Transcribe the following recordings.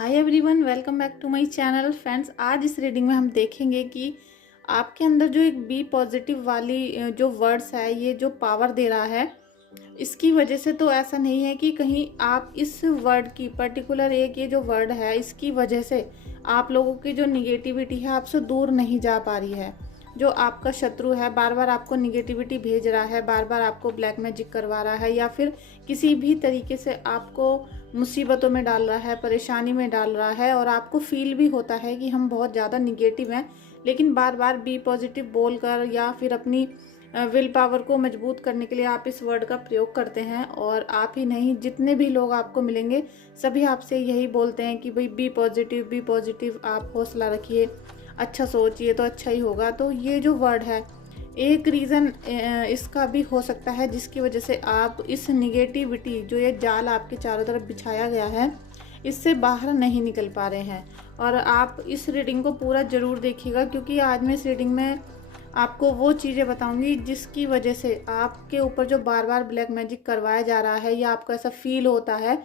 Hi everyone, welcome back to my channel. Friends, आज इस reading में हम देखेंगे कि आपके अंदर जो एक बी पॉजिटिव वाली जो वर्ड्स है, ये जो पावर दे रहा है, इसकी वजह से तो ऐसा नहीं है कि कहीं आप इस वर्ड की पर्टिकुलर एक ये जो वर्ड है, इसकी वजह से आप लोगों की जो निगेटिविटी है आपसे दूर नहीं जा पा रही है। जो आपका शत्रु है बार बार आपको निगेटिविटी भेज रहा है, बार बार आपको ब्लैक मैजिक करवा रहा है, या फिर किसी भी तरीके से आपको मुसीबतों में डाल रहा है, परेशानी में डाल रहा है, और आपको फील भी होता है कि हम बहुत ज़्यादा निगेटिव हैं, लेकिन बार बार बी पॉजिटिव बोलकर या फिर अपनी विल पावर को मजबूत करने के लिए आप इस वर्ड का प्रयोग करते हैं। और आप ही नहीं, जितने भी लोग आपको मिलेंगे सभी आपसे यही बोलते हैं कि भाई बी पॉजिटिव, आप हौसला रखिए, अच्छा सोचिए तो अच्छा ही होगा। तो ये जो वर्ड है, एक रीज़न इसका भी हो सकता है जिसकी वजह से आप इस निगेटिविटी, जो ये जाल आपके चारों तरफ बिछाया गया है, इससे बाहर नहीं निकल पा रहे हैं। और आप इस रीडिंग को पूरा ज़रूर देखिएगा, क्योंकि आज मैं इस रीडिंग में आपको वो चीज़ें बताऊंगी जिसकी वजह से आपके ऊपर जो बार बार ब्लैक मैजिक करवाया जा रहा है, या आपको ऐसा फील होता है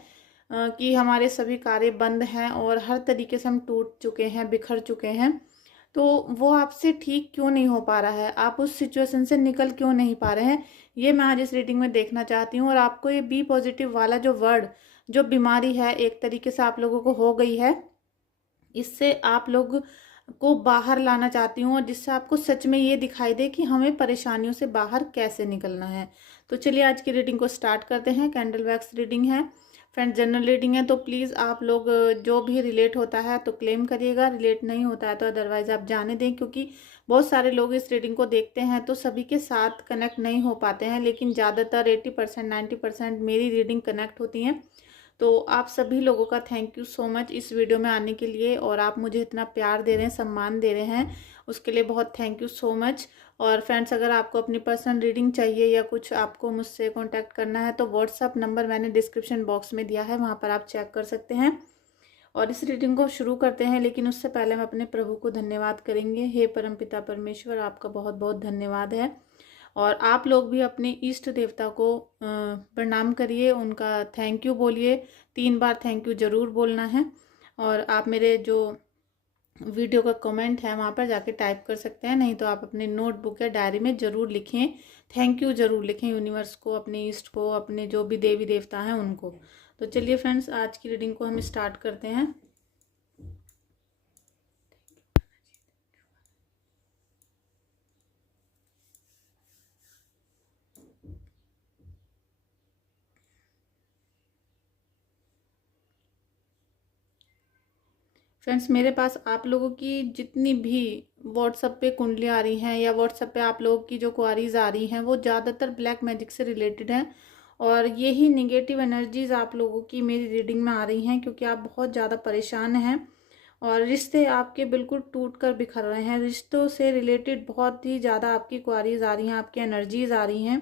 कि हमारे सभी कार्य बंद हैं और हर तरीके से हम टूट चुके हैं, बिखर चुके हैं, तो वो आपसे ठीक क्यों नहीं हो पा रहा है, आप उस सिचुएशन से निकल क्यों नहीं पा रहे हैं, ये मैं आज इस रीडिंग में देखना चाहती हूँ। और आपको ये बी पॉजिटिव वाला जो वर्ड, जो बीमारी है एक तरीके से आप लोगों को हो गई है, इससे आप लोग को बाहर लाना चाहती हूँ, और जिससे आपको सच में ये दिखाई दे कि हमें परेशानियों से बाहर कैसे निकलना है। तो चलिए आज की रीडिंग को स्टार्ट करते हैं। कैंडल वैक्स रीडिंग है फ्रेंड, जनरल रीडिंग है, तो प्लीज़ आप लोग जो भी रिलेट होता है तो क्लेम करिएगा, रिलेट नहीं होता है तो अदरवाइज़ आप जाने दें, क्योंकि बहुत सारे लोग इस रीडिंग को देखते हैं तो सभी के साथ कनेक्ट नहीं हो पाते हैं, लेकिन ज़्यादातर 80% 90% मेरी रीडिंग कनेक्ट होती हैं। तो आप सभी लोगों का थैंक यू सो मच इस वीडियो में आने के लिए, और आप मुझे इतना प्यार दे रहे हैं, सम्मान दे रहे हैं, उसके लिए बहुत थैंक यू सो मच। और फ्रेंड्स, अगर आपको अपनी पर्सनल रीडिंग चाहिए या कुछ आपको मुझसे कांटेक्ट करना है तो व्हाट्सअप नंबर मैंने डिस्क्रिप्शन बॉक्स में दिया है, वहाँ पर आप चेक कर सकते हैं। और इस रीडिंग को शुरू करते हैं, लेकिन उससे पहले हम अपने प्रभु को धन्यवाद करेंगे। हे परमपिता परमेश्वर, आपका बहुत बहुत धन्यवाद है। और आप लोग भी अपने इष्ट देवता को प्रणाम करिए, उनका थैंक यू बोलिए, 3 बार थैंक यू ज़रूर बोलना है। और आप मेरे जो वीडियो का कमेंट है वहाँ पर जाके टाइप कर सकते हैं, नहीं तो आप अपने नोटबुक या डायरी में ज़रूर लिखें, थैंक यू ज़रूर लिखें यूनिवर्स को, अपने ईस्ट को, अपने जो भी देवी देवता हैं उनको। तो चलिए फ्रेंड्स, आज की रीडिंग को हम स्टार्ट करते हैं। फ्रेंड्स, मेरे पास आप लोगों की जितनी भी व्हाट्सएप पे कुंडली आ रही हैं, या व्हाट्सएप पे आप लोगों की जो क्वारीज आ रही हैं, वो ज़्यादातर ब्लैक मैजिक से रिलेटेड हैं। और यही निगेटिव एनर्जीज आप लोगों की मेरी रीडिंग में आ रही हैं, क्योंकि आप बहुत ज़्यादा परेशान हैं और रिश्ते आपके बिल्कुल टूट कर बिखर रहे हैं। रिश्तों से रिलेटेड बहुत ही ज़्यादा आपकी क्वारीज आ रही हैं, आपकी एनर्जीज आ रही हैं,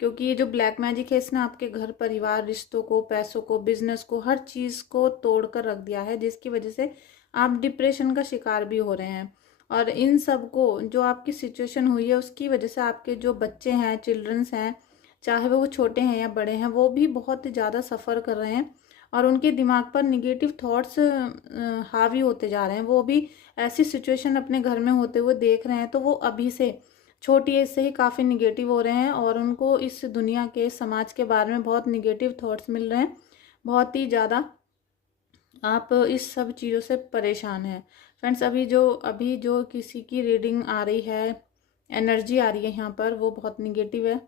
क्योंकि ये जो ब्लैक मैजिक है इसने आपके घर परिवार, रिश्तों को, पैसों को, बिजनेस को, हर चीज़ को तोड़ कर रख दिया है, जिसकी वजह से आप डिप्रेशन का शिकार भी हो रहे हैं। और इन सब को, जो आपकी सिचुएशन हुई है उसकी वजह से आपके जो बच्चे हैं, चिल्ड्रंस हैं, चाहे वो छोटे हैं या बड़े हैं, वो भी बहुत ज़्यादा सफ़र कर रहे हैं, और उनके दिमाग पर निगेटिव थॉट्स हावी होते जा रहे हैं। वो भी ऐसी सिचुएशन अपने घर में होते हुए देख रहे हैं, तो वो अभी से छोटी एज से ही काफ़ी निगेटिव हो रहे हैं, और उनको इस दुनिया के, समाज के बारे में बहुत निगेटिव थॉट्स मिल रहे हैं, बहुत ही ज़्यादा आप इस सब चीज़ों से परेशान हैं। फ्रेंड्स, अभी जो किसी की रीडिंग आ रही है, एनर्जी आ रही है यहाँ पर, वो बहुत निगेटिव है।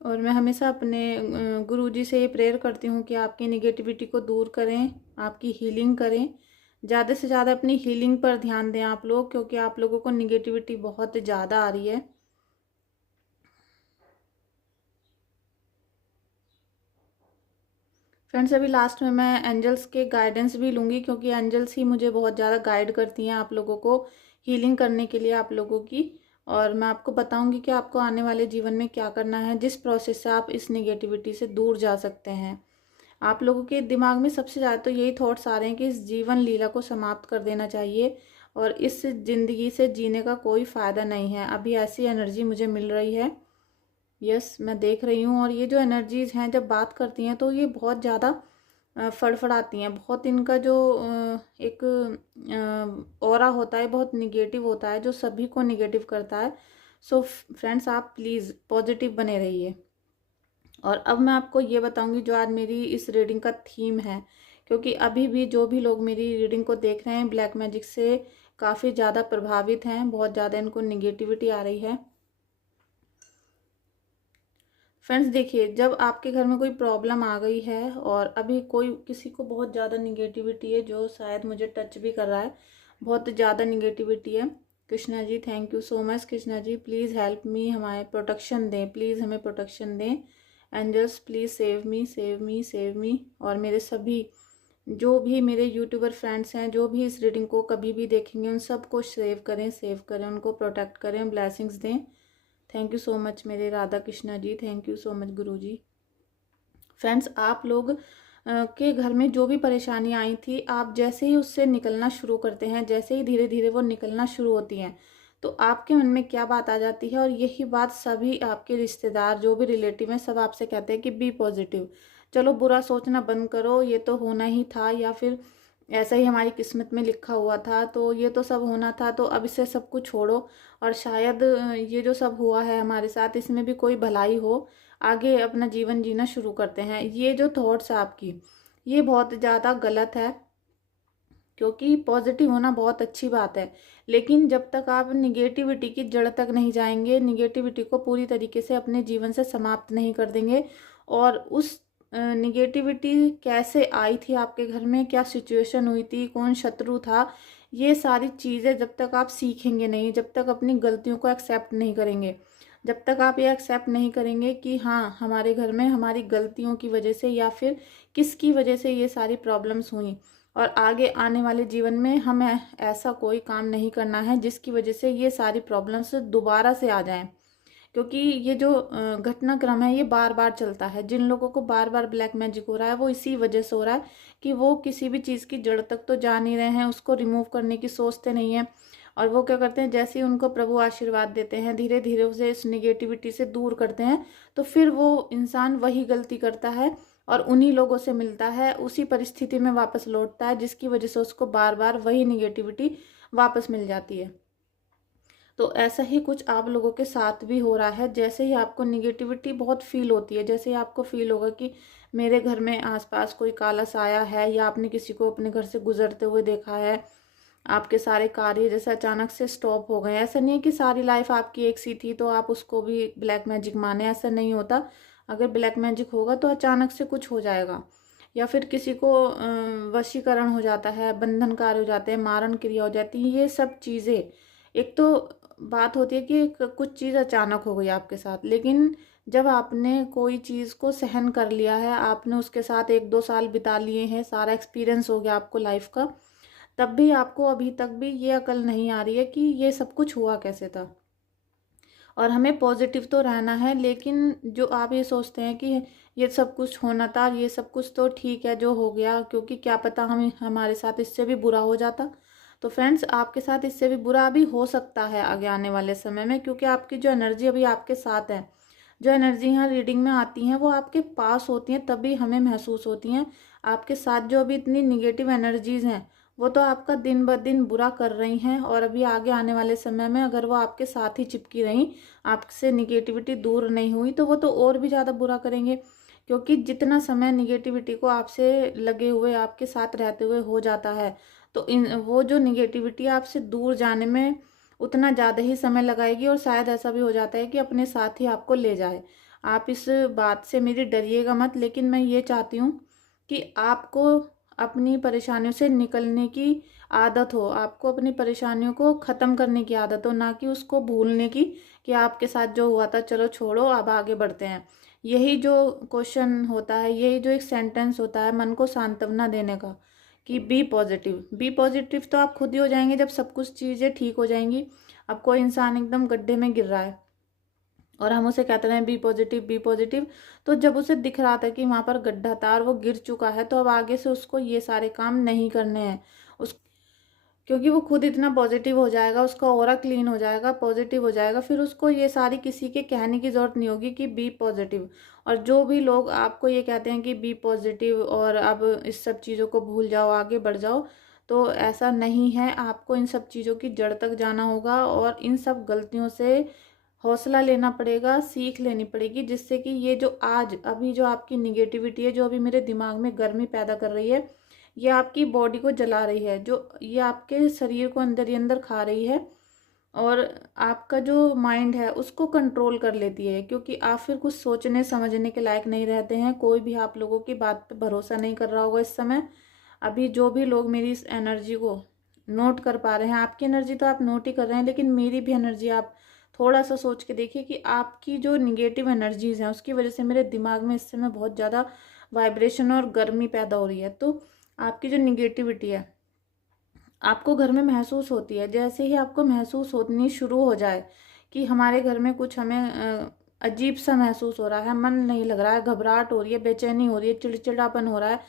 और मैं हमेशा अपने गुरुजी से ये प्रेयर करती हूँ कि आपकी निगेटिविटी को दूर करें, आपकी हीलिंग करें, ज़्यादा से ज़्यादा अपनी हीलिंग पर ध्यान दें आप लोग, क्योंकि आप लोगों को निगेटिविटी बहुत ज़्यादा आ रही है। फ्रेंड्स, अभी लास्ट में मैं एंजल्स के गाइडेंस भी लूँगी, क्योंकि एंजल्स ही मुझे बहुत ज़्यादा गाइड करती हैं आप लोगों को हीलिंग करने के लिए, आप लोगों की। और मैं आपको बताऊंगी कि आपको आने वाले जीवन में क्या करना है, जिस प्रोसेस से आप इस नेगेटिविटी से दूर जा सकते हैं। आप लोगों के दिमाग में सबसे ज़्यादा तो यही थॉट्स आ रहे हैं कि इस जीवन लीला को समाप्त कर देना चाहिए, और इस ज़िंदगी से जीने का कोई फ़ायदा नहीं है। अभी ऐसी एनर्जी मुझे मिल रही है। यस, मैं देख रही हूँ। और ये जो एनर्जीज़ हैं जब बात करती हैं तो ये बहुत ज़्यादा फड़फड़ाती हैं। बहुत इनका जो एक ऑरा होता है बहुत निगेटिव होता है, जो सभी को निगेटिव करता है। सो फ्रेंड्स, आप प्लीज़ पॉजिटिव बने रहिए। और अब मैं आपको ये बताऊंगी जो आज मेरी इस रीडिंग का थीम है, क्योंकि अभी भी जो भी लोग मेरी रीडिंग को देख रहे हैं ब्लैक मैजिक से काफ़ी ज़्यादा प्रभावित हैं, बहुत ज़्यादा इनको निगेटिविटी आ रही है। फ्रेंड्स देखिए, जब आपके घर में कोई प्रॉब्लम आ गई है और अभी कोई किसी को बहुत ज़्यादा निगेटिविटी है, जो शायद मुझे टच भी कर रहा है, बहुत ज़्यादा निगेटिविटी है। Krishna ji thank you so much. Krishna ji please help me, हमारे प्रोटेक्शन दें, प्लीज़ हमें प्रोटेक्शन दें। Angels please save me, save me, save me. और मेरे सभी जो भी मेरे यूट्यूबर फ्रेंड्स हैं, जो भी इस रीडिंग को कभी भी देखेंगे, उन सबको सेव करें, उनको प्रोटेक्ट करें, ब्लेसिंग्स दें। थैंक यू सो मच मेरे Radha Krishna ji, thank you so much Guru ji. Friends, आप लोग के घर में जो भी परेशानी आई थी, आप जैसे ही उससे निकलना शुरू करते हैं, जैसे ही धीरे धीरे वो निकलना शुरू होती हैं, तो आपके मन में क्या बात आ जाती है, और यही बात सभी आपके रिश्तेदार जो भी रिलेटिव हैं सब आपसे कहते हैं कि बी पॉजिटिव, चलो बुरा सोचना बंद करो, ये तो होना ही था, या फिर ऐसा ही हमारी किस्मत में लिखा हुआ था, तो ये तो सब होना था, तो अब इसे सब कुछ छोड़ो, और शायद ये जो सब हुआ है हमारे साथ इसमें भी कोई भलाई हो, आगे अपना जीवन जीना शुरू करते हैं। ये जो थॉट्स है आपकी, ये बहुत ज़्यादा गलत है, क्योंकि पॉजिटिव होना बहुत अच्छी बात है, लेकिन जब तक आप निगेटिविटी की जड़ तक नहीं जाएंगे, निगेटिविटी को पूरी तरीके से अपने जीवन से समाप्त नहीं कर देंगे, और उस निगेटिविटी कैसे आई थी आपके घर में, क्या सिचुएशन हुई थी, कौन शत्रु था, ये सारी चीज़ें जब तक आप सीखेंगे नहीं, जब तक अपनी गलतियों को एक्सेप्ट नहीं करेंगे, जब तक आप ये एक्सेप्ट नहीं करेंगे कि हाँ हमारे घर में हमारी गलतियों की वजह से या फिर किसकी वजह से ये सारी प्रॉब्लम्स हुई, और आगे आने वाले जीवन में हमें ऐसा कोई काम नहीं करना है जिसकी वजह से ये सारी प्रॉब्लम्स दोबारा से आ जाएं, क्योंकि ये जो घटनाक्रम है ये बार बार चलता है। जिन लोगों को बार बार ब्लैक मैजिक हो रहा है वो इसी वजह से हो रहा है कि वो किसी भी चीज़ की जड़ तक तो जा नहीं रहे हैं, उसको रिमूव करने की सोचते नहीं हैं, और वो क्या करते हैं, जैसे ही उनको प्रभु आशीर्वाद देते हैं, धीरे धीरे उसे इस निगेटिविटी से दूर करते हैं, तो फिर वो इंसान वही गलती करता है और उन्हीं लोगों से मिलता है, उसी परिस्थिति में वापस लौटता है, जिसकी वजह से उसको बार बार वही निगेटिविटी वापस मिल जाती है। तो ऐसा ही कुछ आप लोगों के साथ भी हो रहा है। जैसे ही आपको निगेटिविटी बहुत फील होती है, जैसे ही आपको फील होगा कि मेरे घर में आसपास कोई काला साया है, या आपने किसी को अपने घर से गुजरते हुए देखा है, आपके सारे कार्य जैसे अचानक से स्टॉप हो गए। ऐसा नहीं है कि सारी लाइफ आपकी एक सी थी तो आप उसको भी ब्लैक मैजिक माने, ऐसा नहीं होता। अगर ब्लैक मैजिक होगा तो अचानक से कुछ हो जाएगा, या फिर किसी को वशीकरण हो जाता है, बंधन कार्य हो जाते हैं, मारण क्रिया हो जाती है, ये सब चीज़ें। एक तो बात होती है कि कुछ चीज़ अचानक हो गई आपके साथ, लेकिन जब आपने कोई चीज़ को सहन कर लिया है, आपने उसके साथ 1-2 साल बिता लिए हैं, सारा एक्सपीरियंस हो गया आपको लाइफ का, तब भी आपको अभी तक भी ये अकल नहीं आ रही है कि ये सब कुछ हुआ कैसे था। और हमें पॉजिटिव तो रहना है, लेकिन जो आप ये सोचते हैं कि ये सब कुछ होना था, ये सब कुछ तो ठीक है जो हो गया, क्योंकि क्या पता हम हमारे साथ इससे भी बुरा हो जाता। तो फ्रेंड्स, आपके साथ इससे भी बुरा अभी हो सकता है आगे आने वाले समय में, क्योंकि आपकी जो एनर्जी अभी आपके साथ है, जो एनर्जी यहाँ रीडिंग में आती हैं वो आपके पास होती हैं तभी हमें महसूस होती हैं। आपके साथ जो अभी इतनी निगेटिव एनर्जीज हैं वो तो आपका दिन ब दिन बुरा कर रही हैं, और अभी आगे आने वाले समय में अगर वो आपके साथ ही चिपकी रहीं, आपसे निगेटिविटी दूर नहीं हुई, तो वो तो और भी ज़्यादा बुरा करेंगे, क्योंकि जितना समय निगेटिविटी को आपसे लगे हुए, आपके साथ रहते हुए हो जाता है, तो इन वो जो निगेटिविटी आपसे दूर जाने में उतना ज़्यादा ही समय लगाएगी, और शायद ऐसा भी हो जाता है कि अपने साथ ही आपको ले जाए। आप इस बात से मेरी डरिएगा मत, लेकिन मैं ये चाहती हूँ कि आपको अपनी परेशानियों से निकलने की आदत हो, आपको अपनी परेशानियों को ख़त्म करने की आदत हो, ना कि उसको भूलने की, कि आपके साथ जो हुआ था चलो छोड़ो अब आगे बढ़ते हैं। यही जो क्वेश्चन होता है, यही जो एक सेंटेंस होता है मन को सांत्वना देने का, कि बी पॉजिटिव। बी पॉजिटिव तो आप खुद ही हो जाएंगे जब सब कुछ चीज़ें ठीक हो जाएंगी। अब कोई इंसान एकदम गड्ढे में गिर रहा है और हम उसे कहते रहे बी पॉजिटिव बी पॉजिटिव, तो जब उसे दिख रहा था कि वहाँ पर गड्ढा था और वो गिर चुका है, तो अब आगे से उसको ये सारे काम नहीं करने हैं। क्योंकि वो खुद इतना पॉजिटिव हो जाएगा, उसका ऑरा क्लीन हो जाएगा, पॉजिटिव हो जाएगा, फिर उसको ये सारी किसी के कहने की ज़रूरत नहीं होगी कि बी पॉजिटिव। और जो भी लोग आपको ये कहते हैं कि बी पॉजिटिव और अब इस सब चीज़ों को भूल जाओ, आगे बढ़ जाओ, तो ऐसा नहीं है। आपको इन सब चीज़ों की जड़ तक जाना होगा और इन सब गलतियों से हौसला लेना पड़ेगा, सीख लेनी पड़ेगी, जिससे कि ये जो आज अभी जो आपकी निगेटिविटी है, जो अभी मेरे दिमाग में गर्मी पैदा कर रही है, ये आपकी बॉडी को जला रही है, जो ये आपके शरीर को अंदर ही अंदर खा रही है और आपका जो माइंड है उसको कंट्रोल कर लेती है। क्योंकि आप फिर कुछ सोचने समझने के लायक नहीं रहते हैं। कोई भी आप लोगों की बात पे भरोसा नहीं कर रहा होगा इस समय। अभी जो भी लोग मेरी इस एनर्जी को नोट कर पा रहे हैं, आपकी एनर्जी तो आप नोट ही कर रहे हैं, लेकिन मेरी भी एनर्जी आप थोड़ा सा सोच के देखिए कि आपकी जो निगेटिव एनर्जीज हैं उसकी वजह से मेरे दिमाग में इस समय बहुत ज़्यादा वाइब्रेशन और गर्मी पैदा हो रही है। तो आपकी जो निगेटिविटी है आपको घर में महसूस होती है। जैसे ही आपको महसूस होनी शुरू हो जाए कि हमारे घर में कुछ हमें अजीब सा महसूस हो रहा है, मन नहीं लग रहा है, घबराहट हो रही है, बेचैनी हो रही है, चिड़चिड़ापन हो रहा है,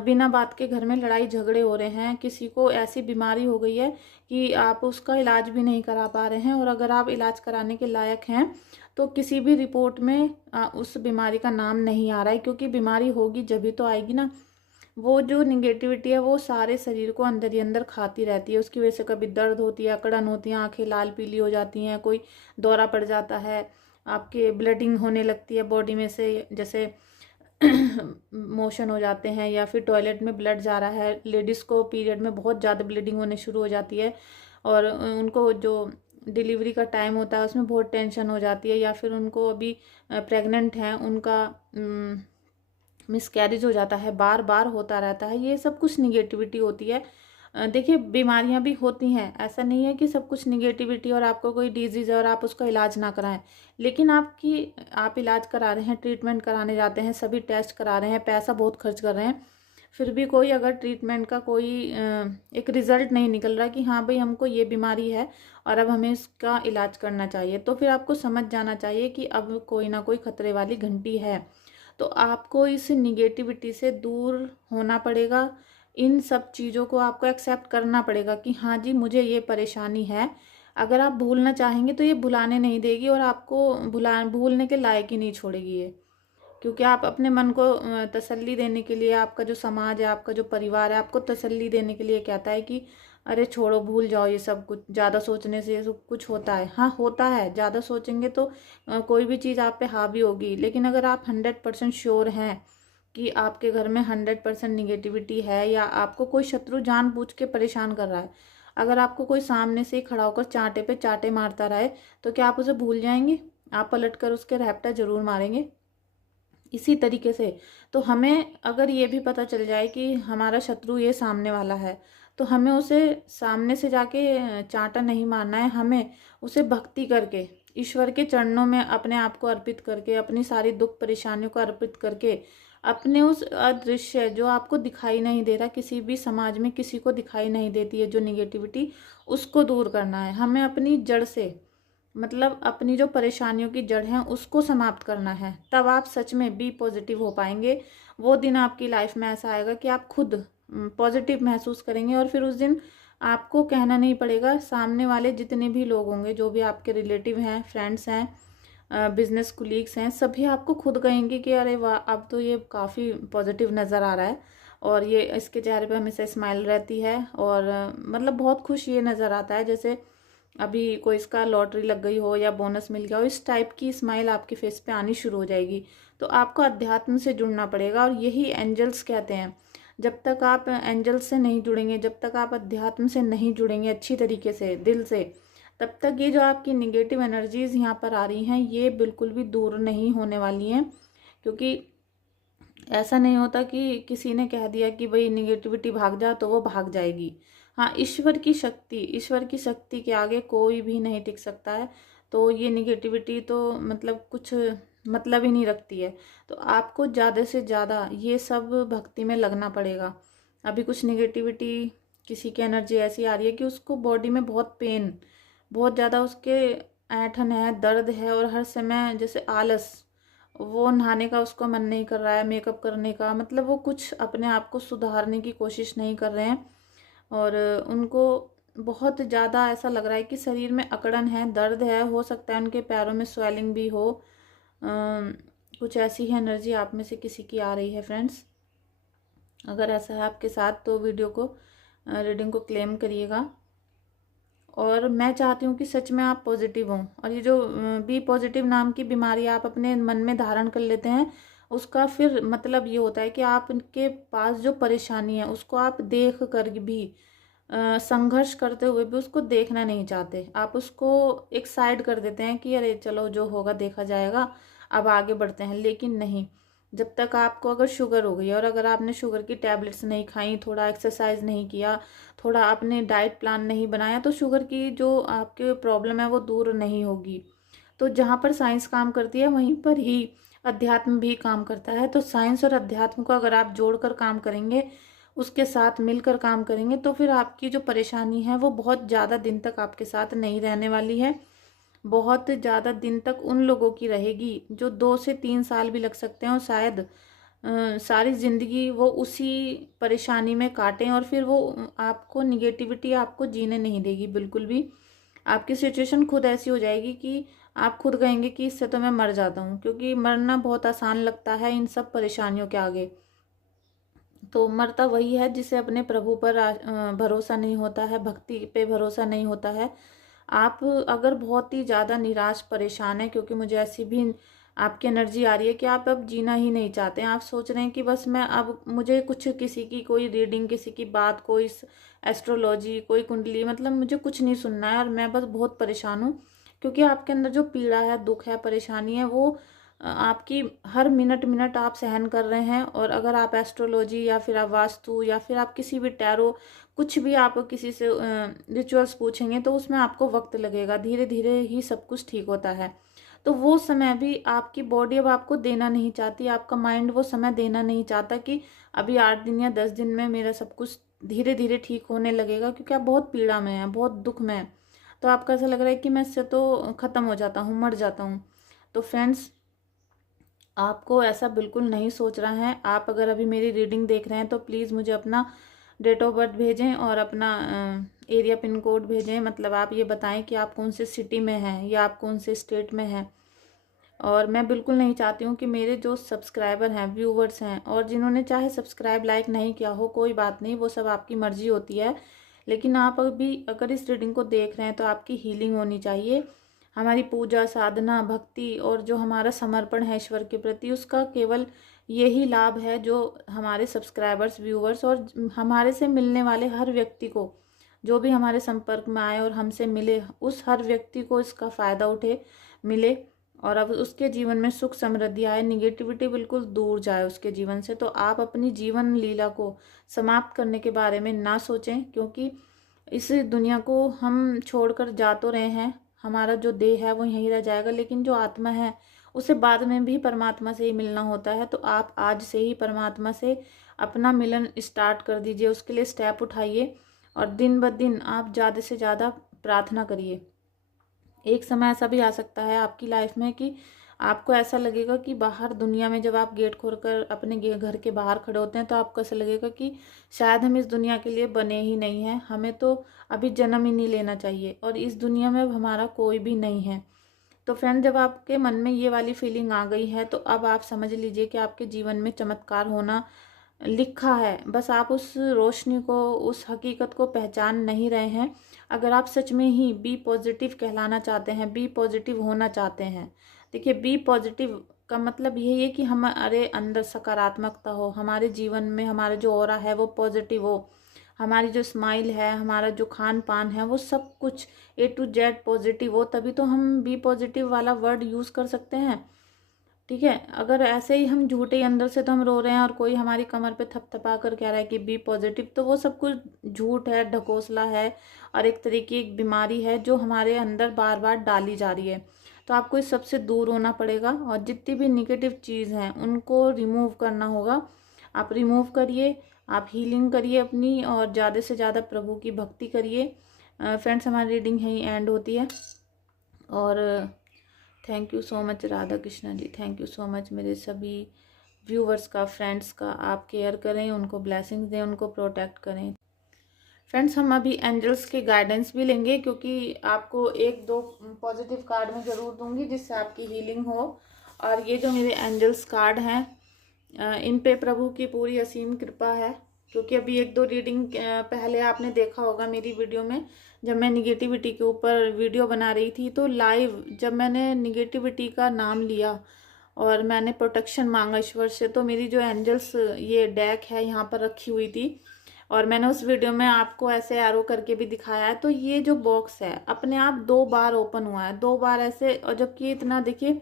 बिना बात के घर में लड़ाई झगड़े हो रहे हैं, किसी को ऐसी बीमारी हो गई है कि आप उसका इलाज भी नहीं करा पा रहे हैं, और अगर आप इलाज कराने के लायक हैं तो किसी भी रिपोर्ट में उस बीमारी का नाम नहीं आ रहा है, क्योंकि बीमारी होगी जब तो आएगी ना। वो जो निगेटिविटी है वो सारे शरीर को अंदर ही अंदर खाती रहती है। उसकी वजह से कभी दर्द होती है, अकड़न होती है, आंखें लाल पीली हो जाती हैं, कोई दौरा पड़ जाता है, आपके ब्लीडिंग होने लगती है बॉडी में से, जैसे मोशन हो जाते हैं या फिर टॉयलेट में ब्लड जा रहा है। लेडीज़ को पीरियड में बहुत ज़्यादा ब्लीडिंग होने शुरू हो जाती है और उनको जो डिलीवरी का टाइम होता है उसमें बहुत टेंशन हो जाती है, या फिर उनको अभी प्रेग्नेंट हैं उनका मिसकैरेज हो जाता है, बार बार होता रहता है। ये सब कुछ निगेटिविटी होती है। देखिए बीमारियां भी होती हैं, ऐसा नहीं है कि सब कुछ निगेटिविटी और आपको कोई डिजीज़ है और आप उसका इलाज ना कराएं। लेकिन आप इलाज करा रहे हैं, ट्रीटमेंट कराने जाते हैं, सभी टेस्ट करा रहे हैं, पैसा बहुत खर्च कर रहे हैं, फिर भी कोई अगर ट्रीटमेंट का कोई एक रिज़ल्ट नहीं निकल रहा कि हाँ भाई हमको ये बीमारी है और अब हमें इसका इलाज करना चाहिए, तो फिर आपको समझ जाना चाहिए कि अब कोई ना कोई खतरे वाली घंटी है। तो आपको इस निगेटिविटी से दूर होना पड़ेगा। इन सब चीज़ों को आपको एक्सेप्ट करना पड़ेगा कि हाँ जी मुझे ये परेशानी है। अगर आप भूलना चाहेंगे तो ये भुलाने नहीं देगी और आपको भूलने के लायक ही नहीं छोड़ेगी ये। क्योंकि आप अपने मन को तसल्ली देने के लिए, आपका जो समाज है, आपका जो परिवार है, आपको तसल्ली देने के लिए कहता है कि अरे छोड़ो, भूल जाओ ये सब कुछ, ज़्यादा सोचने से ये सब कुछ होता है। हाँ होता है, ज़्यादा सोचेंगे तो कोई भी चीज़ आप पे हावी होगी। लेकिन अगर आप 100% श्योर हैं कि आपके घर में 100% निगेटिविटी है, या आपको कोई शत्रु जानबूझ के परेशान कर रहा है, अगर आपको कोई सामने से ही खड़ा होकर चांटे पे चांटे मारता रहे, तो क्या आप उसे भूल जाएंगे? आप पलट कर उसके रैप्टा जरूर मारेंगे। इसी तरीके से तो हमें अगर ये भी पता चल जाए कि हमारा शत्रु ये सामने वाला है, तो हमें उसे सामने से जाके चांटा नहीं मारना है। हमें उसे भक्ति करके, ईश्वर के चरणों में अपने आप को अर्पित करके, अपनी सारी दुख परेशानियों को अर्पित करके, अपने उस अदृश्य जो आपको दिखाई नहीं दे रहा, किसी भी समाज में किसी को दिखाई नहीं देती है जो निगेटिविटी, उसको दूर करना है। हमें अपनी जड़ से, मतलब अपनी जो परेशानियों की जड़ है उसको समाप्त करना है। तब आप सच में बी पॉजिटिव हो पाएंगे। वो दिन आपकी लाइफ में ऐसा आएगा कि आप खुद पॉजिटिव महसूस करेंगे, और फिर उस दिन आपको कहना नहीं पड़ेगा। सामने वाले जितने भी लोग होंगे, जो भी आपके रिलेटिव हैं, फ्रेंड्स हैं, बिजनेस कुलीग्स हैं, सभी आपको खुद कहेंगे कि अरे वाह, अब तो ये काफ़ी पॉजिटिव नज़र आ रहा है और ये इसके चेहरे पे हमेशा स्माइल रहती है, और मतलब बहुत खुश ये नज़र आता है, जैसे अभी कोई इसका लॉटरी लग गई हो या बोनस मिल गया हो। इस टाइप की स्माइल आपके फेस पे आनी शुरू हो जाएगी। तो आपको अध्यात्म से जुड़ना पड़ेगा, और यही एंजल्स कहते हैं। जब तक आप एंजल्स से नहीं जुड़ेंगे, जब तक आप अध्यात्म से नहीं जुड़ेंगे अच्छी तरीके से दिल से, तब तक ये जो आपकी निगेटिव एनर्जीज यहाँ पर आ रही हैं ये बिल्कुल भी दूर नहीं होने वाली हैं। क्योंकि ऐसा नहीं होता कि किसी ने कह दिया कि भाई निगेटिविटी भाग जा तो वो भाग जाएगी। हाँ, ईश्वर की शक्ति के आगे कोई भी नहीं टिक सकता है। तो ये निगेटिविटी तो मतलब कुछ मतलब ही नहीं रखती है। तो आपको ज़्यादा से ज़्यादा ये सब भक्ति में लगना पड़ेगा। अभी कुछ निगेटिविटी, किसी की एनर्जी ऐसी आ रही है कि उसको बॉडी में बहुत पेन, बहुत ज़्यादा उसके ऐंठन है, दर्द है, और हर समय जैसे आलस, वो नहाने का उसको मन नहीं कर रहा है, मेकअप करने का, मतलब वो कुछ अपने आप को सुधारने की कोशिश नहीं कर रहे हैं। और उनको बहुत ज़्यादा ऐसा लग रहा है कि शरीर में अकड़न है, दर्द है, हो सकता है उनके पैरों में स्वेलिंग भी हो। कुछ ऐसी ही एनर्जी आप में से किसी की आ रही है फ्रेंड्स। अगर ऐसा है आपके साथ तो वीडियो को रीडिंग को क्लेम करिएगा। और मैं चाहती हूँ कि सच में आप पॉजिटिव हों, और ये जो बी पॉजिटिव नाम की बीमारी आप अपने मन में धारण कर लेते हैं, उसका फिर मतलब ये होता है कि आपके पास जो परेशानी है उसको आप देख कर भी संघर्ष करते हुए भी उसको देखना नहीं चाहते। आप उसको एक साइड कर देते हैं कि अरे चलो जो होगा देखा जाएगा, अब आगे बढ़ते हैं। लेकिन नहीं, जब तक आपको अगर शुगर हो गई और अगर आपने शुगर की टैबलेट्स नहीं खाई, थोड़ा एक्सरसाइज नहीं किया, थोड़ा आपने डाइट प्लान नहीं बनाया, तो शुगर की जो आपके प्रॉब्लम है वो दूर नहीं होगी। तो जहाँ पर साइंस काम करती है वहीं पर ही अध्यात्म भी काम करता है। तो साइंस और अध्यात्म को अगर आप जोड़कर काम करेंगे, उसके साथ मिलकर काम करेंगे, तो फिर आपकी जो परेशानी है वो बहुत ज़्यादा दिन तक आपके साथ नहीं रहने वाली है। बहुत ज़्यादा दिन तक उन लोगों की रहेगी जो 2 से 3 साल भी लग सकते हैं, और शायद सारी ज़िंदगी वो उसी परेशानी में काटें, और फिर वो आपको निगेटिविटी आपको जीने नहीं देगी बिल्कुल भी। आपकी सिचुएशन खुद ऐसी हो जाएगी कि आप खुद कहेंगे कि इससे तो मैं मर जाता हूँ, क्योंकि मरना बहुत आसान लगता है इन सब परेशानियों के आगे। तो मरता वही है जिसे अपने प्रभु पर भरोसा नहीं होता है, भक्ति पे भरोसा नहीं होता है। आप अगर बहुत ही ज़्यादा निराश परेशान है, क्योंकि मुझे ऐसी भी आपकी एनर्जी आ रही है कि आप अब जीना ही नहीं चाहते हैं, आप सोच रहे हैं कि बस मैं अब मुझे कुछ किसी की कोई रीडिंग, किसी की बात, कोई एस्ट्रोलॉजी, कोई कुंडली, मतलब मुझे कुछ नहीं सुनना है, और मैं बस बहुत परेशान हूँ। क्योंकि आपके अंदर जो पीड़ा है, दुख है, परेशानी है, वो आपकी हर मिनट मिनट आप सहन कर रहे हैं। और अगर आप एस्ट्रोलॉजी या फिर आप वास्तु या फिर आप किसी भी टैरो, कुछ भी आप किसी से रिचुअल्स पूछेंगे तो उसमें आपको वक्त लगेगा, धीरे धीरे ही सब कुछ ठीक होता है। तो वो समय भी आपकी बॉडी अब आपको देना नहीं चाहती, आपका माइंड वो समय देना नहीं चाहता कि अभी 8 दिन या 10 दिन में मेरा सब कुछ धीरे धीरे ठीक होने लगेगा, क्योंकि आप बहुत पीड़ा में हैं, बहुत दुख में हैं। तो आपको ऐसा लग रहा है कि मैं इससे तो ख़त्म हो जाता हूँ, मर जाता हूँ। तो फ्रेंड्स, आपको ऐसा बिल्कुल नहीं सोचना है। आप अगर अभी मेरी रीडिंग देख रहे हैं तो प्लीज़ मुझे अपना डेट ऑफ बर्थ भेजें और अपना एरिया पिन कोड भेजें। मतलब आप ये बताएं कि आप कौन से सिटी में हैं या आप कौन से स्टेट में हैं। और मैं बिल्कुल नहीं चाहती हूँ कि मेरे जो सब्सक्राइबर हैं, व्यूवर्स हैं, और जिन्होंने चाहे सब्सक्राइब लाइक नहीं किया हो, कोई बात नहीं, वो सब आपकी मर्जी होती है। लेकिन आप अभी अगर इस रीडिंग को देख रहे हैं तो आपकी हीलिंग होनी चाहिए। हमारी पूजा, साधना, भक्ति और जो हमारा समर्पण है ईश्वर के प्रति, उसका केवल यही लाभ है जो हमारे सब्सक्राइबर्स, व्यूवर्स और हमारे से मिलने वाले हर व्यक्ति को, जो भी हमारे संपर्क में आए और हमसे मिले, उस हर व्यक्ति को इसका फ़ायदा उठे, मिले, और अब उसके जीवन में सुख समृद्धि आए, निगेटिविटी बिल्कुल दूर जाए उसके जीवन से। तो आप अपनी जीवन लीला को समाप्त करने के बारे में ना सोचें, क्योंकि इस दुनिया को हम छोड़कर जा तो रहे हैं, हमारा जो देह है वो यहीं रह जाएगा, लेकिन जो आत्मा है उसे बाद में भी परमात्मा से ही मिलना होता है। तो आप आज से ही परमात्मा से अपना मिलन स्टार्ट कर दीजिए, उसके लिए स्टेप उठाइए, और दिन ब दिन आप ज़्यादा से ज़्यादा प्रार्थना करिए। एक समय ऐसा भी आ सकता है आपकी लाइफ में कि आपको ऐसा लगेगा कि बाहर दुनिया में जब आप गेट खोलकर अपने घर के बाहर खड़े होते हैं तो आपको ऐसा लगेगा कि शायद हम इस दुनिया के लिए बने ही नहीं हैं, हमें तो अभी जन्म ही नहीं लेना चाहिए, और इस दुनिया में अब हमारा कोई भी नहीं है। तो फ्रेंड, जब आपके मन में ये वाली फीलिंग आ गई है तो अब आप समझ लीजिए कि आपके जीवन में चमत्कार होना लिखा है। बस आप उस रोशनी को, उस हकीकत को पहचान नहीं रहे हैं। अगर आप सच में ही बी पॉजिटिव कहलाना चाहते हैं, बी पॉजिटिव होना चाहते हैं, देखिए बी पॉजिटिव का मतलब यही है कि हमारे अंदर सकारात्मकता हो, हमारे जीवन में हमारा जो ऑरा है वो पॉजिटिव हो, हमारी जो स्माइल है, हमारा जो खान पान है, वो सब कुछ A to Z पॉजिटिव हो, तभी तो हम बी पॉजिटिव वाला वर्ड यूज़ कर सकते हैं। ठीक है, अगर ऐसे ही हम झूठे ही अंदर से तो हम रो रहे हैं और कोई हमारी कमर पे थपथपा कर कह रहा है कि बी पॉजिटिव, तो वो सब कुछ झूठ है, ढकोसला है, और एक तरीके की बीमारी है जो हमारे अंदर बार बार डाली जा रही है। तो आपको इस सबसे दूर होना पड़ेगा, और जितनी भी निगेटिव चीज़ हैं उनको रिमूव करना होगा। आप रिमूव करिए, आप हीलिंग करिए अपनी, और ज़्यादा से ज़्यादा प्रभु की भक्ति करिए। फ्रेंड्स, हमारी रीडिंग यहीं एंड होती है। और thank you so much Radha Krishna ji, thank you so much मेरे सभी व्यूवर्स का, फ्रेंड्स का। आप केयर करें, उनको ब्लेसिंग्स दें, उनको प्रोटेक्ट करें। फ्रेंड्स हम अभी एंजल्स के गाइडेंस भी लेंगे, क्योंकि आपको एक दो पॉजिटिव कार्ड मैं ज़रूर दूंगी जिससे आपकी हीलिंग हो। और ये जो मेरे एंजल्स कार्ड हैं, इन पे प्रभु की पूरी असीम कृपा है। क्योंकि अभी एक दो रीडिंग पहले आपने देखा होगा मेरी वीडियो में, जब मैं निगेटिविटी के ऊपर वीडियो बना रही थी, तो लाइव जब मैंने निगेटिविटी का नाम लिया और मैंने प्रोटेक्शन मांगा ईश्वर से, तो मेरी जो एंजल्स ये डेक है यहाँ पर रखी हुई थी, और मैंने उस वीडियो में आपको ऐसे एरो करके भी दिखाया है। तो ये जो बॉक्स है अपने आप 2 बार ओपन हुआ है, 2 बार ऐसे, और जबकि इतना देखिए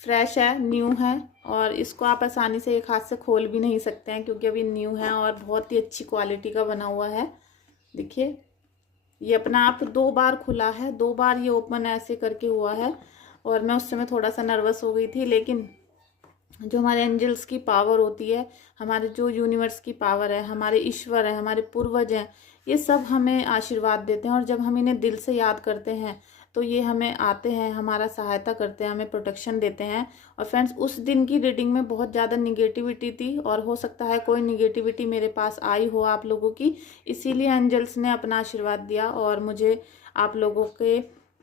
फ्रेश है, न्यू है, और इसको आप आसानी से एक हाथ से खोल भी नहीं सकते हैं क्योंकि अभी न्यू है और बहुत ही अच्छी क्वालिटी का बना हुआ है। देखिए ये अपना आप 2 बार खुला है, 2 बार ये ओपन ऐसे करके हुआ है। और मैं उस समय थोड़ा सा नर्वस हो गई थी, लेकिन जो हमारे एंजल्स की पावर होती है, हमारे जो यूनिवर्स की पावर है, हमारे ईश्वर है, हमारे पूर्वज हैं, ये सब हमें आशीर्वाद देते हैं। और जब हम इन्हें दिल से याद करते हैं तो ये हमें आते हैं, हमारा सहायता करते हैं, हमें प्रोटेक्शन देते हैं। और फ्रेंड्स उस दिन की रीडिंग में बहुत ज़्यादा निगेटिविटी थी, और हो सकता है कोई निगेटिविटी मेरे पास आई हो आप लोगों की, इसीलिए एंजल्स ने अपना आशीर्वाद दिया और मुझे आप लोगों के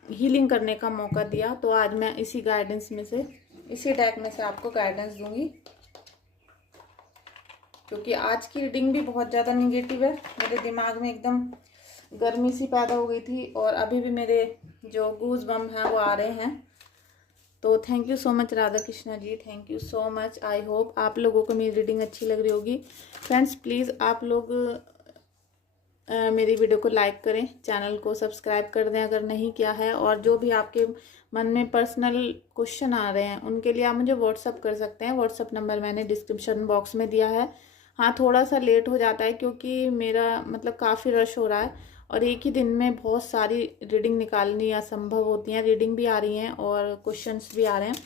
हीलिंग करने का मौका दिया। तो आज मैं इसी गाइडेंस में से, इसी डेक में से आपको गाइडेंस दूंगी, क्योंकि आज की रीडिंग भी बहुत ज़्यादा निगेटिव है। मेरे दिमाग में एकदम गर्मी सी पैदा हो गई थी, और अभी भी मेरे जो गूज बम हैं वो आ रहे हैं। तो thank you so much Radha Krishna ji, thank you so much. I hope आप लोगों को मेरी रीडिंग अच्छी लग रही होगी। फ्रेंड्स प्लीज़ आप लोग मेरी वीडियो को लाइक करें, चैनल को सब्सक्राइब कर दें अगर नहीं किया है, और जो भी आपके मन में पर्सनल क्वेश्चन आ रहे हैं उनके लिए आप मुझे व्हाट्सअप कर सकते हैं। व्हाट्सअप नंबर मैंने डिस्क्रिप्शन बॉक्स में दिया है। हाँ थोड़ा सा लेट हो जाता है क्योंकि मेरा मतलब काफ़ी रश हो रहा है, और एक ही दिन में बहुत सारी रीडिंग निकालनी असंभव होती हैं। रीडिंग भी आ रही हैं और क्वेश्चंस भी आ रहे हैं।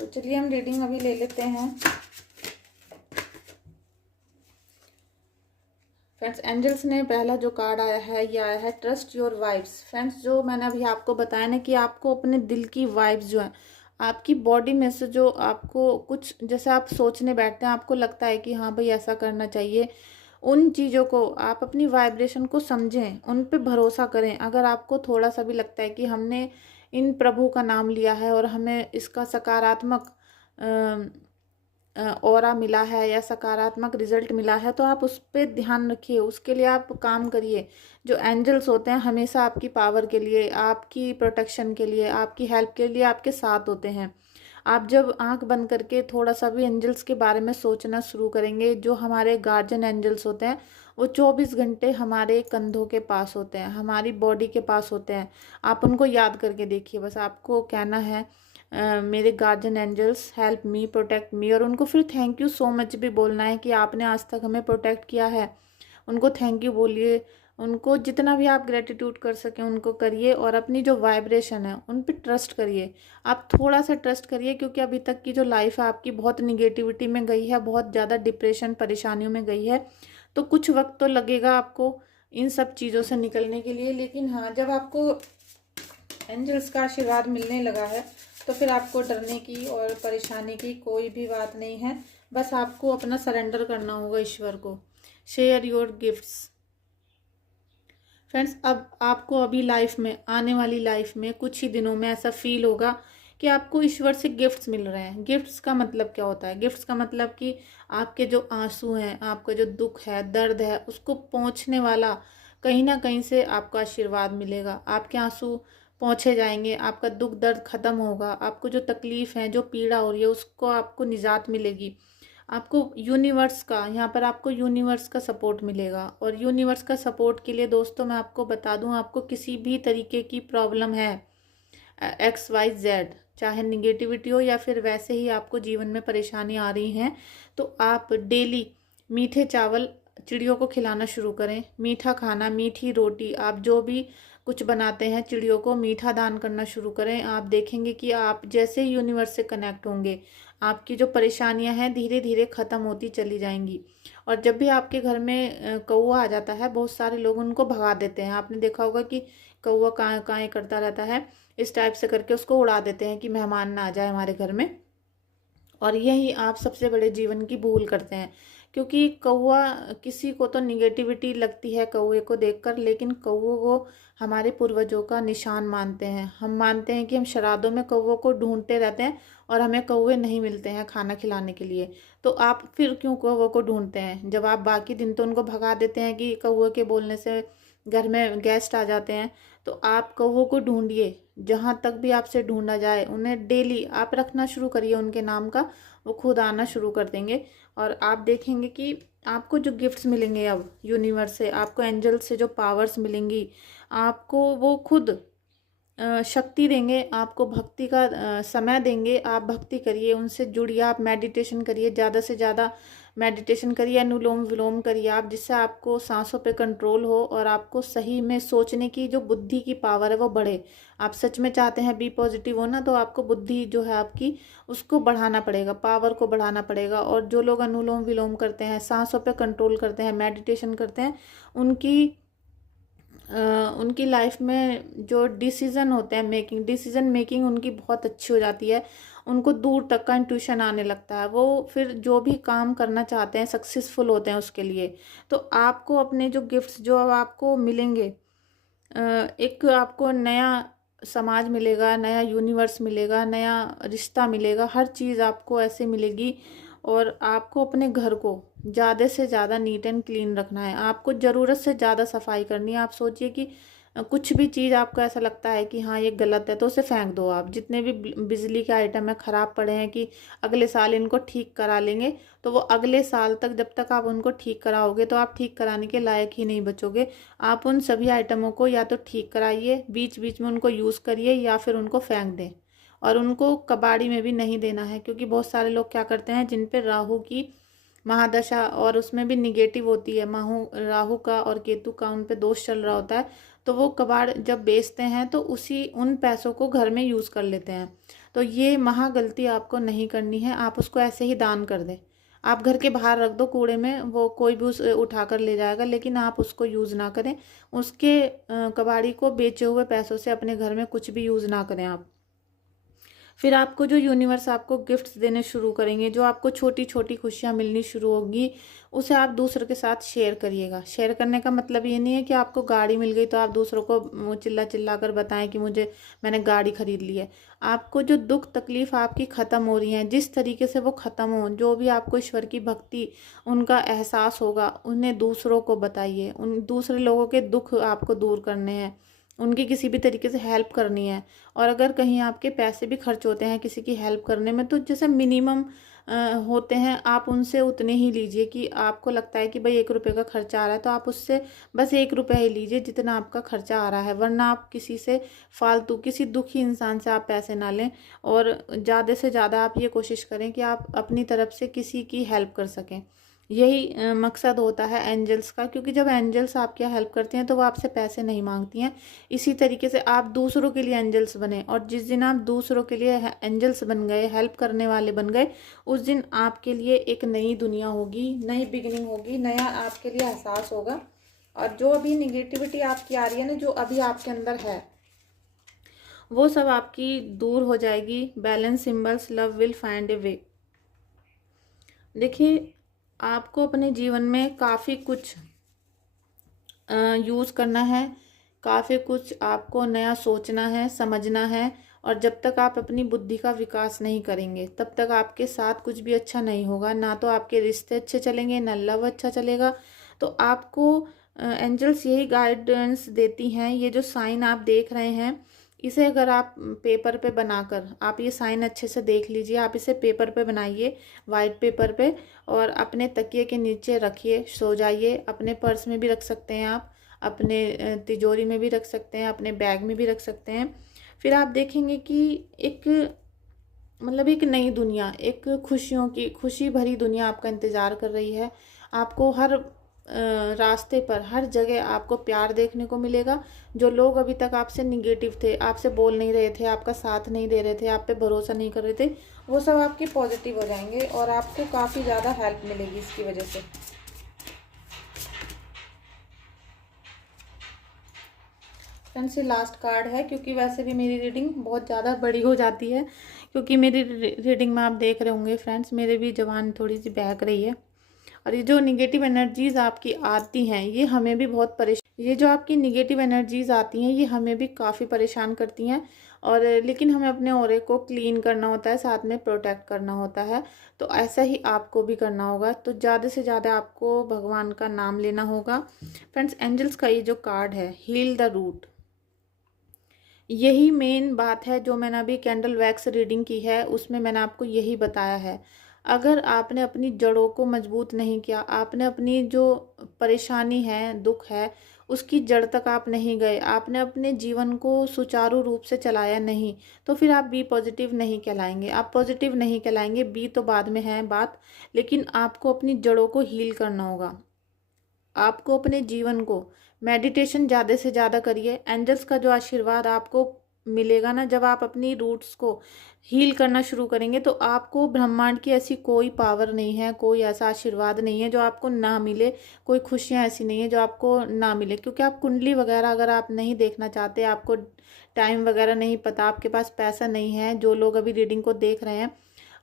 तो चलिए हम रीडिंग अभी ले लेते हैं। फ्रेंड्स एंजल्स ने पहला जो कार्ड आया है ये आया है ट्रस्ट योर वाइब्स। फ्रेंड्स जो मैंने अभी आपको बताया ना कि आपको अपने दिल की वाइब्स जो है, आपकी बॉडी में से जो आपको कुछ जैसे आप सोचने बैठते हैं, आपको लगता है कि हाँ भाई ऐसा करना चाहिए, उन चीज़ों को आप अपनी वाइब्रेशन को समझें, उन पे भरोसा करें। अगर आपको थोड़ा सा भी लगता है कि हमने इन प्रभु का नाम लिया है और हमें इसका सकारात्मक ऑरा मिला है या सकारात्मक रिजल्ट मिला है, तो आप उस पर ध्यान रखिए, उसके लिए आप काम करिए। जो एंजल्स होते हैं हमेशा आपकी पावर के लिए, आपकी प्रोटेक्शन के लिए, आपकी हेल्प के लिए आपके साथ होते हैं। आप जब आंख बंद करके थोड़ा सा भी एंजल्स के बारे में सोचना शुरू करेंगे, जो हमारे गार्जियन एंजल्स होते हैं वो 24 घंटे हमारे कंधों के पास होते हैं, हमारी बॉडी के पास होते हैं। आप उनको याद करके देखिए, बस आपको कहना है मेरे guardian angels help me, protect me, और उनको फिर थैंक यू सो मच भी बोलना है कि आपने आज तक हमें प्रोटेक्ट किया है। उनको थैंक यू बोलिए, उनको जितना भी आप ग्रेटिट्यूड कर सकें उनको करिए, और अपनी जो वाइब्रेशन है उन पर ट्रस्ट करिए। आप थोड़ा सा ट्रस्ट करिए, क्योंकि अभी तक की जो लाइफ है आपकी बहुत निगेटिविटी में गई है, बहुत ज़्यादा डिप्रेशन परेशानियों में गई है। तो कुछ वक्त तो लगेगा आपको इन सब चीज़ों से निकलने के लिए, लेकिन हाँ जब आपको एंजल्स का आशीर्वाद मिलने लगा है तो फिर आपको डरने की और परेशानी की कोई भी बात नहीं है। बस आपको अपना सरेंडर करना होगा ईश्वर को। Share your gifts. फ्रेंड्स अब आपको अभी लाइफ में, आने वाली लाइफ में कुछ ही दिनों में ऐसा फील होगा कि आपको ईश्वर से गिफ्ट्स मिल रहे हैं। गिफ्ट्स का मतलब क्या होता है? गिफ्ट्स का मतलब कि आपके जो आंसू हैं, आपका जो दुख है, दर्द है, उसको पोंछने वाला कहीं ना कहीं से आपको आशीर्वाद मिलेगा। आपके आंसू पोंछे जाएंगे, आपका दुख दर्द खत्म होगा, आपको जो तकलीफ है, जो पीड़ा हो रही है, उसको आपको निजात मिलेगी। आपको यूनिवर्स का, यहाँ पर आपको यूनिवर्स का सपोर्ट मिलेगा। और यूनिवर्स का सपोर्ट के लिए दोस्तों मैं आपको बता दूँ, आपको किसी भी तरीके की प्रॉब्लम है XYZ, चाहे निगेटिविटी हो या फिर वैसे ही आपको जीवन में परेशानी आ रही हैं, तो आप डेली मीठे चावल चिड़ियों को खिलाना शुरू करें। मीठा खाना, मीठी रोटी, आप जो भी कुछ बनाते हैं चिड़ियों को मीठा दान करना शुरू करें। आप देखेंगे कि आप जैसे ही यूनिवर्स से कनेक्ट होंगे, आपकी जो परेशानियां हैं धीरे धीरे ख़त्म होती चली जाएंगी। और जब भी आपके घर में कौवा आ जाता है, बहुत सारे लोग उनको भगा देते हैं। आपने देखा होगा कि कौवा काँ काँ करता रहता है, इस टाइप से करके उसको उड़ा देते हैं कि मेहमान ना आ जाए हमारे घर में। और यही आप सबसे बड़े जीवन की भूल करते हैं। क्योंकि कौवा, किसी को तो निगेटिविटी लगती है कौवे को देखकर, लेकिन कौवों को हमारे पूर्वजों का निशान मानते हैं। हम मानते हैं कि हम श्राद्धों में कौवों को ढूंढते रहते हैं और हमें कौवे नहीं मिलते हैं खाना खिलाने के लिए। तो आप फिर क्यों कौवों को ढूंढते हैं, जब आप बाकी दिन तो उनको भगा देते हैं कि कौवे के बोलने से घर में गेस्ट आ जाते हैं। तो आप कौवों को ढूंढिए, जहाँ तक भी आपसे ढूंढा जाए उन्हें डेली आप रखना शुरू करिए उनके नाम का, वो खुद आना शुरू कर देंगे। और आप देखेंगे कि आपको जो गिफ्ट्स मिलेंगे अब यूनिवर्स से, आपको एंजल से जो पावर्स मिलेंगी, आपको वो खुद शक्ति देंगे, आपको भक्ति का समय देंगे। आप भक्ति करिए, उनसे जुड़िए, आप मेडिटेशन करिए, ज़्यादा से ज़्यादा मेडिटेशन करिए, अनुलोम विलोम करिए आप, जिससे आपको सांसों पे कंट्रोल हो और आपको सही में सोचने की जो बुद्धि की पावर है वो बढ़े। आप सच में चाहते हैं बी पॉजिटिव होना, तो आपको बुद्धि जो है आपकी उसको बढ़ाना पड़ेगा, पावर को बढ़ाना पड़ेगा। और जो लोग अनुलोम विलोम करते हैं, सांसों पे कंट्रोल करते हैं, मेडिटेशन करते हैं, उनकी लाइफ में जो डिसीज़न होते हैं डिसीज़न मेकिंग उनकी बहुत अच्छी हो जाती है। उनको दूर तक का इंट्यूशन आने लगता है, वो फिर जो भी काम करना चाहते हैं सक्सेसफुल होते हैं उसके लिए। तो आपको अपने जो गिफ्ट्स जो अब आपको मिलेंगे, एक आपको नया समाज मिलेगा, नया यूनिवर्स मिलेगा, नया रिश्ता मिलेगा, हर चीज़ आपको ऐसे मिलेगी। और आपको अपने घर को ज़्यादा से ज़्यादा नीट एंड क्लीन रखना है, आपको ज़रूरत से ज़्यादा सफाई करनी है। आप सोचिए कि कुछ भी चीज़ आपको ऐसा लगता है कि हाँ ये गलत है, तो उसे फेंक दो आप। जितने भी बिजली के आइटम है ख़राब पड़े हैं कि अगले साल इनको ठीक करा लेंगे, तो वो अगले साल तक जब तक आप उनको ठीक कराओगे तो आप ठीक कराने के लायक ही नहीं बचोगे। आप उन सभी आइटमों को या तो ठीक कराइए, बीच बीच में उनको यूज़ करिए, या फिर उनको फेंक दें। और उनको कबाड़ी में भी नहीं देना है, क्योंकि बहुत सारे लोग क्या करते हैं जिन पे राहु की महादशा और उसमें भी निगेटिव होती है, राहु का और केतु का उन पे दोष चल रहा होता है, तो वो कबाड़ जब बेचते हैं तो उन पैसों को घर में यूज़ कर लेते हैं। तो ये महा गलती आपको नहीं करनी है, आप उसको ऐसे ही दान कर दें। आप घर के बाहर रख दो कूड़े में, वो कोई भी उसे उठा कर ले जाएगा, लेकिन आप उसको यूज़ ना करें। उसके कबाड़ी को बेचे हुए पैसों से अपने घर में कुछ भी यूज़ ना करें आप। फिर आपको जो यूनिवर्स आपको गिफ्ट्स देने शुरू करेंगे, जो आपको छोटी छोटी खुशियाँ मिलनी शुरू होगी, उसे आप दूसरों के साथ शेयर करिएगा। शेयर करने का मतलब ये नहीं है कि आपको गाड़ी मिल गई तो आप दूसरों को चिल्ला चिल्ला कर बताएं कि मैंने गाड़ी खरीद ली है। आपको जो दुख तकलीफ आपकी ख़त्म हो रही हैं, जिस तरीके से वो ख़त्म हो, जो भी आपको ईश्वर की भक्ति उनका एहसास होगा, उन्हें दूसरों को बताइए। उन दूसरे लोगों के दुख आपको दूर करने हैं, उनकी किसी भी तरीके से हेल्प करनी है। और अगर कहीं आपके पैसे भी खर्च होते हैं किसी की हेल्प करने में, तो जैसे मिनिमम होते हैं, आप उनसे उतने ही लीजिए। कि आपको लगता है कि भाई 1 रुपये का खर्चा आ रहा है, तो आप उससे बस 1 रुपया ही लीजिए जितना आपका खर्चा आ रहा है। वरना आप किसी से फालतू, किसी दुखी इंसान से आप पैसे ना लें। और ज़्यादा से ज़्यादा आप ये कोशिश करें कि आप अपनी तरफ से किसी की हेल्प कर सकें। यही मकसद होता है एंजल्स का, क्योंकि जब एंजल्स आपकी हेल्प करती हैं तो वो आपसे पैसे नहीं मांगती हैं। इसी तरीके से आप दूसरों के लिए एंजल्स बने, और जिस दिन आप दूसरों के लिए एंजल्स बन गए, हेल्प करने वाले बन गए, उस दिन आपके लिए एक नई दुनिया होगी, नई बिगिनिंग होगी, नया आपके लिए एहसास होगा। और जो अभी निगेटिविटी आपकी आ रही है ना, जो अभी आपके अंदर है, वो सब आपकी दूर हो जाएगी। Balance symbols, love will find a way. देखिए, आपको अपने जीवन में काफ़ी कुछ यूज़ करना है, काफ़ी कुछ आपको नया सोचना है, समझना है। और जब तक आप अपनी बुद्धि का विकास नहीं करेंगे, तब तक आपके साथ कुछ भी अच्छा नहीं होगा। ना तो आपके रिश्ते अच्छे चलेंगे, ना लव अच्छा चलेगा। तो आपको एंजल्स यही गाइडेंस देती हैं। ये जो साइन आप देख रहे हैं, इसे अगर आप पेपर पे बनाकर, आप ये साइन अच्छे से देख लीजिए, आप इसे पेपर पे बनाइए, वाइट पेपर पे, और अपने तकिए के नीचे रखिए, सो जाइए। अपने पर्स में भी रख सकते हैं आप, अपने तिजोरी में भी रख सकते हैं, अपने बैग में भी रख सकते हैं। फिर आप देखेंगे कि एक एक नई दुनिया, एक खुशियों की, खुशी भरी दुनिया आपका इंतज़ार कर रही है। आपको हर रास्ते पर, हर जगह आपको प्यार देखने को मिलेगा। जो लोग अभी तक आपसे निगेटिव थे, आपसे बोल नहीं रहे थे, आपका साथ नहीं दे रहे थे, आप पे भरोसा नहीं कर रहे थे, वो सब आपके पॉजिटिव हो जाएंगे और आपको काफ़ी ज़्यादा हेल्प मिलेगी इसकी वजह से। फ्रेंड्स, ये लास्ट कार्ड है, क्योंकि वैसे भी मेरी रीडिंग बहुत ज़्यादा बड़ी हो जाती है, क्योंकि मेरी रीडिंग में आप देख रहे होंगे फ्रेंड्स, मेरे भी ज़बान थोड़ी सी बहक रही है। और ये जो निगेटिव एनर्जीज़ आपकी आती हैं ये हमें भी बहुत ये जो आपकी निगेटिव एनर्जीज़ आती हैं ये हमें भी काफ़ी परेशान करती हैं। और लेकिन हमें अपने ऑरे को क्लीन करना होता है, साथ में प्रोटेक्ट करना होता है। तो ऐसा ही आपको भी करना होगा। तो ज़्यादा से ज़्यादा आपको भगवान का नाम लेना होगा। फ्रेंड्स, एंजल्स का ये जो कार्ड है, हील द रूट, यही मेन बात है जो मैंने अभी कैंडल वैक्स रीडिंग की है, उसमें मैंने आपको यही बताया है। अगर आपने अपनी जड़ों को मजबूत नहीं किया, आपने अपनी जो परेशानी है, दुख है, उसकी जड़ तक आप नहीं गए, आपने अपने जीवन को सुचारू रूप से चलाया नहीं, तो फिर आप बी पॉजिटिव नहीं कहलाएंगे। आप पॉजिटिव नहीं कहलाएंगे, बी तो बाद में है बात, लेकिन आपको अपनी जड़ों को हील करना होगा। आपको अपने जीवन को मेडिटेशन ज़्यादा से ज़्यादा करिए। एंजल्स का जो आशीर्वाद आपको मिलेगा ना, जब आप अपनी रूट्स को हील करना शुरू करेंगे, तो आपको ब्रह्मांड की ऐसी कोई पावर नहीं है, कोई ऐसा आशीर्वाद नहीं है जो आपको ना मिले, कोई खुशियाँ ऐसी नहीं है जो आपको ना मिले। क्योंकि आप कुंडली वगैरह अगर आप नहीं देखना चाहते, आपको टाइम वगैरह नहीं पता, आपके पास पैसा नहीं है, जो लोग अभी रीडिंग को देख रहे हैं,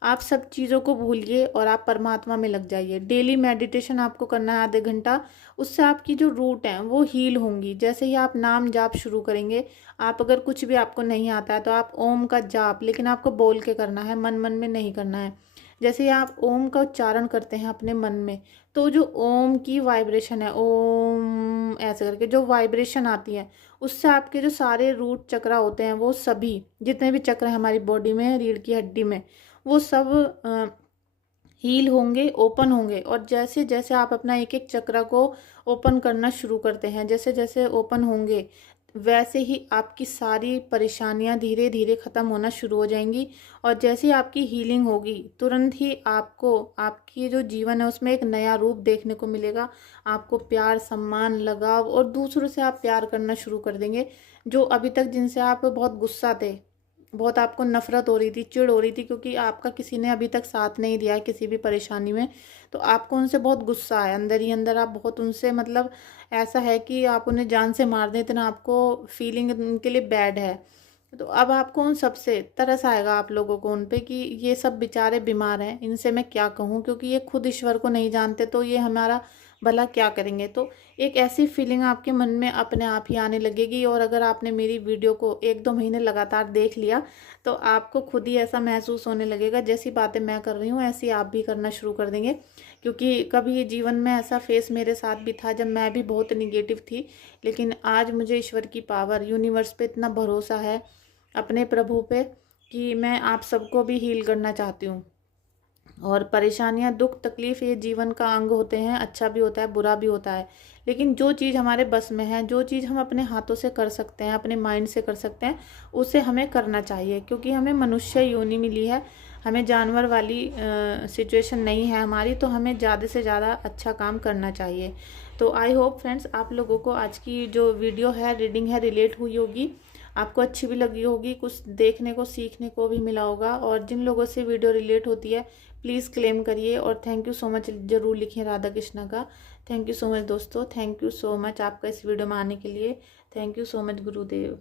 आप सब चीज़ों को भूलिए और आप परमात्मा में लग जाइए। डेली मेडिटेशन आपको करना है आधे घंटा, उससे आपकी जो रूट हैं वो हील होंगी। जैसे ही आप नाम जाप शुरू करेंगे, आप अगर कुछ भी आपको नहीं आता है तो आप ओम का जाप, लेकिन आपको बोल के करना है, मन मन में नहीं करना है। जैसे ही आप ओम का उच्चारण करते हैं अपने मन में, तो जो ओम की वाइब्रेशन है, ओम ऐसे करके जो वाइब्रेशन आती है, उससे आपके जो सारे रूट चक्र होते हैं, वो सभी जितने भी चक्र हैं हमारी बॉडी में, रीढ़ की हड्डी में, वो सब हील होंगे, ओपन होंगे। और जैसे जैसे आप अपना एक एक चक्र को ओपन करना शुरू करते हैं, जैसे जैसे ओपन होंगे, वैसे ही आपकी सारी परेशानियां धीरे धीरे ख़त्म होना शुरू हो जाएंगी। और जैसे ही आपकी हीलिंग होगी, तुरंत ही आपको आपकी जो जीवन है उसमें एक नया रूप देखने को मिलेगा। आपको प्यार, सम्मान, लगाव और दूसरों से आप प्यार करना शुरू कर देंगे। जो अभी तक जिनसे आप बहुत गुस्सा थे, बहुत आपको नफरत हो रही थी, चिढ़ हो रही थी, क्योंकि आपका किसी ने अभी तक साथ नहीं दिया है किसी भी परेशानी में, तो आपको उनसे बहुत गुस्सा है, अंदर ही अंदर आप बहुत उनसे, मतलब ऐसा है कि आप उन्हें जान से मार दें, इतना आपको फीलिंग उनके लिए बैड है। तो अब आपको उन सब से तरस आएगा, आप लोगों को उन पे, कि ये सब बेचारे बीमार हैं, इनसे मैं क्या कहूँ, क्योंकि ये खुद ईश्वर को नहीं जानते, तो ये हमारा भला क्या करेंगे। तो एक ऐसी फीलिंग आपके मन में अपने आप ही आने लगेगी। और अगर आपने मेरी वीडियो को 1-2 महीने लगातार देख लिया, तो आपको खुद ही ऐसा महसूस होने लगेगा, जैसी बातें मैं कर रही हूँ ऐसी आप भी करना शुरू कर देंगे। क्योंकि कभी जीवन में ऐसा फेस मेरे साथ भी था, जब मैं भी बहुत निगेटिव थी, लेकिन आज मुझे ईश्वर की पावर, यूनिवर्स पे इतना भरोसा है, अपने प्रभु पे, कि मैं आप सबको भी हील करना चाहती हूँ। और परेशानियां, दुख, तकलीफ ये जीवन का अंग होते हैं, अच्छा भी होता है, बुरा भी होता है, लेकिन जो चीज़ हमारे बस में है, जो चीज़ हम अपने हाथों से कर सकते हैं, अपने माइंड से कर सकते हैं, उसे हमें करना चाहिए। क्योंकि हमें मनुष्य योनि मिली है, हमें जानवर वाली सिचुएशन नहीं है हमारी, तो हमें ज़्यादा से ज़्यादा अच्छा काम करना चाहिए। तो आई होप फ्रेंड्स, आप लोगों को आज की जो वीडियो है, रीडिंग है, रिलेट हुई होगी, आपको अच्छी भी लगी होगी, कुछ देखने को, सीखने को भी मिला होगा। और जिन लोगों से वीडियो रिलेट होती है, प्लीज़ क्लेम करिए। और थैंक यू सो मच ज़रूर लिखिए राधा कृष्णा का। थैंक यू सो मच दोस्तों, थैंक यू सो मच आपका इस वीडियो में आने के लिए। Thank you so much Gurudev.